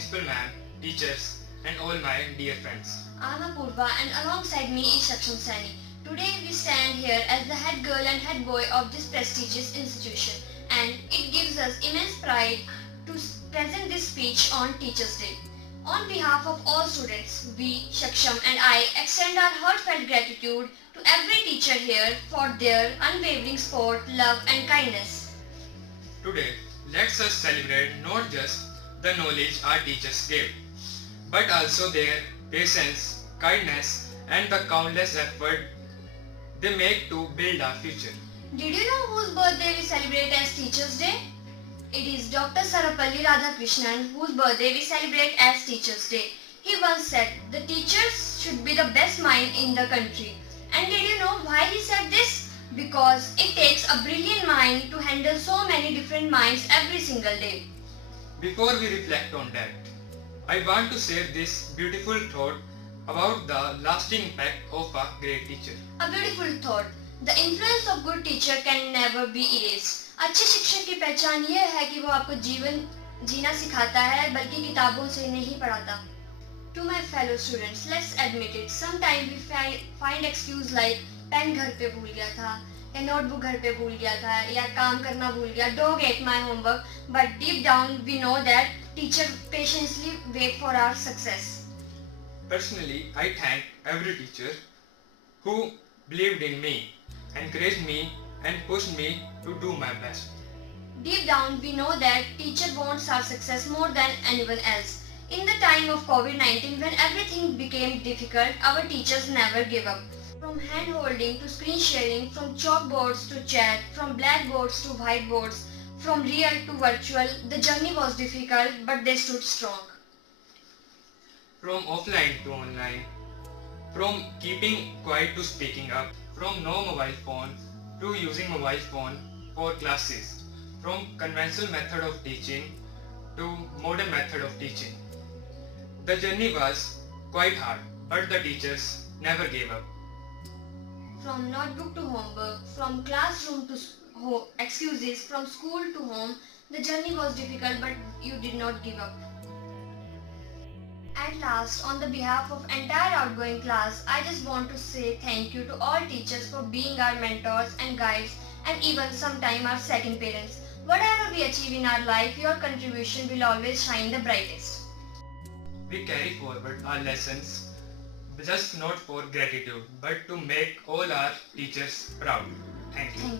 Principal Ma'am, teachers, and all my dear friends. I'm Apurva and alongside me is Saksham Sani. Today we stand here as the head girl and head boy of this prestigious institution, and it gives us immense pride to present this speech on Teachers' Day. On behalf of all students, we, Saksham and I extend our heartfelt gratitude to every teacher here for their unwavering support, love and kindness. Today, let's us celebrate not just the knowledge our teachers gave, but also their patience, kindness, and the countless effort they make to build our future. Did you know whose birthday we celebrate as Teachers' Day? It is Dr. Sarvapalli Radhakrishnan, whose birthday we celebrate as Teachers' Day. He once said, the teachers should be the best mind in the country. And did you know why he said this? Because it takes a brilliant mind to handle so many different minds every single day. Before we reflect on that, I want to share this beautiful thought about the lasting impact of a great teacher. A beautiful thought. The influence of good teacher can never be erased. अच्छे शिक्षक की पहचान ये है कि वो आपको जीवन जीना सिखाता है बल्कि किताबों से नहीं पढ़ाता. To my fellow students, let's admit it. Sometimes we find excuse like pen घर पे भूल गया था, या नोटबुक घर पे भूल गया था, या काम करना भूल गया. Dog ate my homework. But deep down we know that teacher patiently wait for our success. Personally, I thank every teacher who believed in me, encouraged me, and pushed me to do my best. Deep down, we know that teacher wants our success more than anyone else. In the time of COVID-19, when everything became difficult, our teachers never gave up. From hand-holding to screen sharing, from chalkboards to chat, from blackboards to whiteboards, from real to virtual, the journey was difficult, but they stood strong. From offline to online, from keeping quiet to speaking up, from no mobile phone to using mobile phone for classes, from conventional method of teaching to modern method of teaching. The journey was quite hard, but the teachers never gave up. From notebook to homework, from classroom to excuses, from school to home, the journey was difficult, but you did not give up. At last, on the behalf of entire outgoing class, I just want to say thank you to all teachers for being our mentors and guides and even sometime our second parents. Whatever we achieve in our life, your contribution will always shine the brightest. We carry forward our lessons just not for gratitude but to make all our teachers proud. Thank you. Thank you.